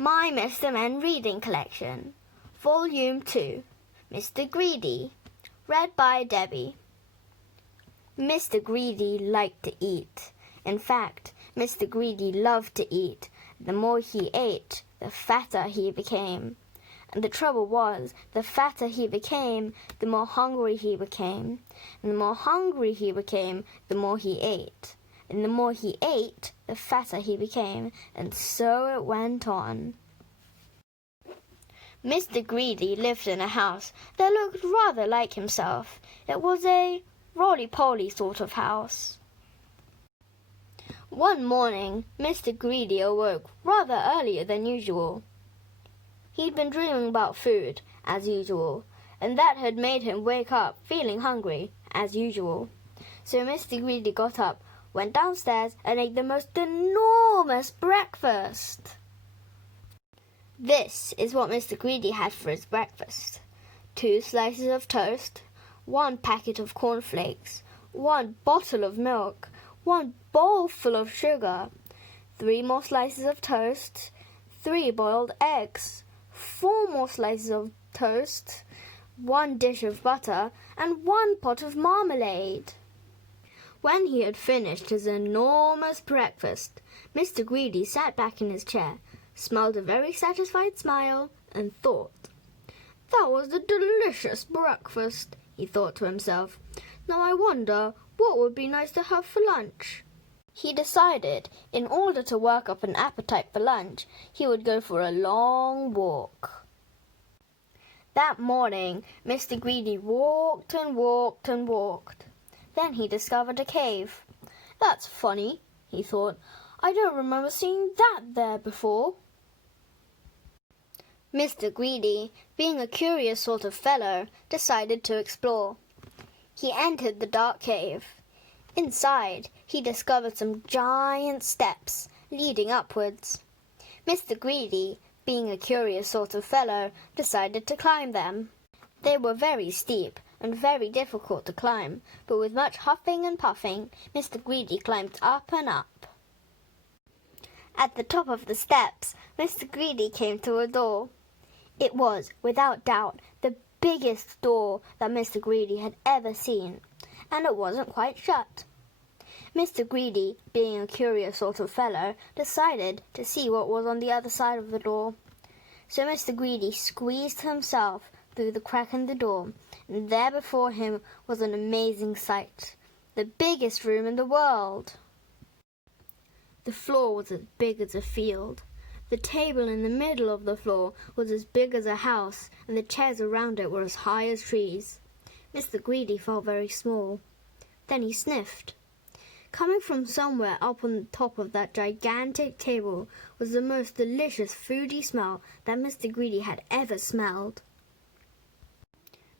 My Mr.Men Reading Collection, Volume 2, Mr. Greedy, read by Debbie. Mr. Greedy liked to eat. In fact, Mr. Greedy loved to eat. The more he ate, the fatter he became. And the trouble was, the fatter he became, the more hungry he became. And the more hungry he became, the more he ate. And the more he ate, the fatter he became, and so it went on. Mr. Greedy lived in a house that looked rather like himself. It was a roly-poly sort of house. One morning, Mr. Greedy awoke rather earlier than usual. He'd been dreaming about food, as usual, and that had made him wake up feeling hungry, as usual. So Mr. Greedy got up, went downstairs, and ate the most enormous breakfast. This is what Mr. Greedy had for his breakfast: 2 slices of toast, 1 packet of cornflakes, 1 bottle of milk, 1 bowl full of sugar, 3 more slices of toast, 3 boiled eggs, 4 more slices of toast, 1 dish of butter, and 1 pot of marmalade. When he had finished his enormous breakfast, Mr. Greedy sat back in his chair, smiled a very satisfied smile, and thought. "That was a delicious breakfast," he thought to himself. "Now I wonder what would be nice to have for lunch." He decided, in order to work up an appetite for lunch, he would go for a long walk. That morning, Mr. Greedy walked and walked and walked. Then he discovered a cave. "That's funny," he thought. "I don't remember seeing that there before." Mr. Greedy, being a curious sort of fellow, decided to explore. He entered the dark cave. Inside, he discovered some giant steps leading upwards. Mr. Greedy, being a curious sort of fellow, decided to climb them. They were very steep and very difficult to climb, but with much huffing and puffing, Mr. Greedy climbed up and up. At the top of the steps, Mr. Greedy came to a door. It was, without doubt, the biggest door that Mr. Greedy had ever seen, and it wasn't quite shut. Mr. Greedy, being a curious sort of fellow, decided to see what was on the other side of the door. So Mr. Greedy squeezed himself through the crack in the door, and there before him was an amazing sight: the biggest room in the world. The floor was as big as a field. The table in the middle of the floor was as big as a house, and the chairs around it were as high as trees. Mr. Greedy felt very small. Then he sniffed. Coming from somewhere up on the top of that gigantic table was the most delicious foody smell that Mr. Greedy had ever smelled.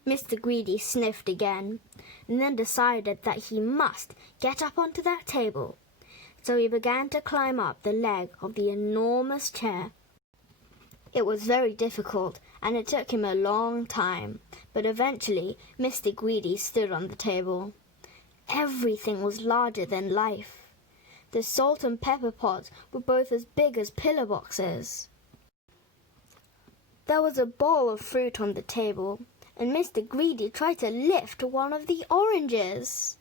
Mr. Greedy sniffed again, and then decided that he must get up onto that table. So he began to climb up the leg of the enormous chair. It was very difficult, and it took him a long time, but eventually Mr. Greedy stood on the table. Everything was larger than life. The salt and pepper pots were both as big as pillar boxes. There was a bowl of fruit on the table, and Mr. Greedy tried to lift one of the oranges.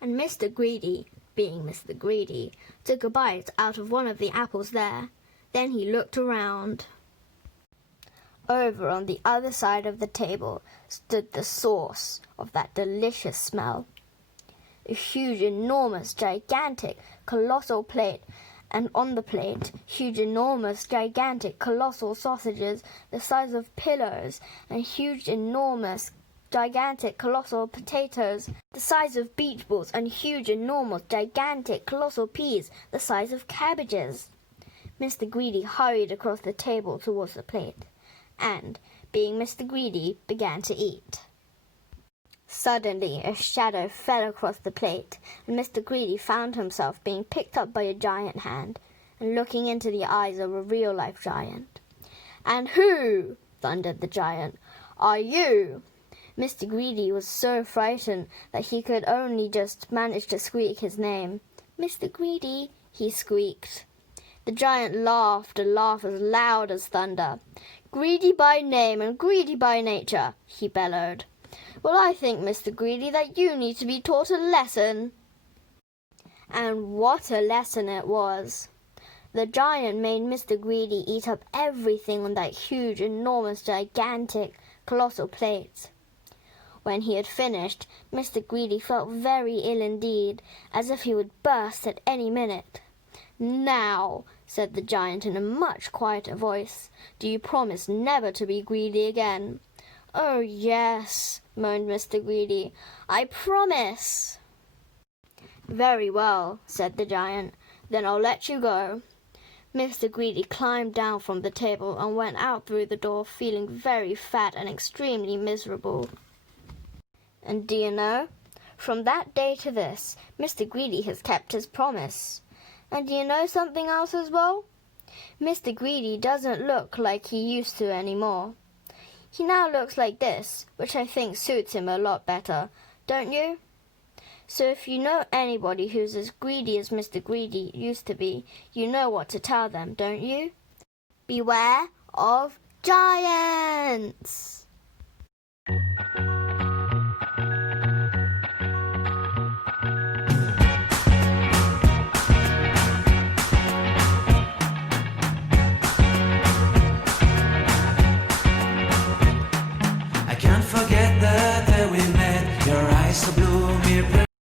And Mr. Greedy, being Mr. Greedy, took a bite out of one of the apples there. Then he looked around. Over on the other side of the table stood the source of that delicious smell. A huge, enormous, gigantic, colossal plate, and on the plate, huge, enormous, gigantic, colossal sausages the size of pillows, and huge, enormous, gigantic, colossal potatoes the size of beach balls, and huge, enormous, gigantic, colossal peas the size of cabbages. Mr. Greedy hurried across the table towards the plate, and, being Mr. Greedy, began to eat. Suddenly, a shadow fell across the plate, and Mr. Greedy found himself being picked up by a giant hand, and looking into the eyes of a real-life giant. "And who," thundered the giant, "are you?" Mr. Greedy was so frightened that he could only just manage to squeak his name. "Mr. Greedy," he squeaked. The giant laughed a laugh as loud as thunder. "Greedy by name and greedy by nature," he bellowed. "Well, I think, Mr. Greedy, that you need to be taught a lesson." And what a lesson it was! The giant made Mr. Greedy eat up everything on that huge, enormous, gigantic, colossal plate. When he had finished, Mr. Greedy felt very ill indeed, as if he would burst at any minute. "Now," said the giant in a much quieter voice, "do you promise never to be greedy again?" "Oh, yes," moaned Mr. Greedy, "I promise." "Very well," said the giant, "then I'll let you go." Mr. Greedy climbed down from the table and went out through the door, feeling very fat and extremely miserable. And do you know, from that day to this, Mr. Greedy has kept his promise. And do you know something else as well? Mr. Greedy doesn't look like he used to anymore. He now looks like this, which I think suits him a lot better, don't you? So if you know anybody who's as greedy as Mr. Greedy used to be, you know what to tell them, don't you? Beware of giants!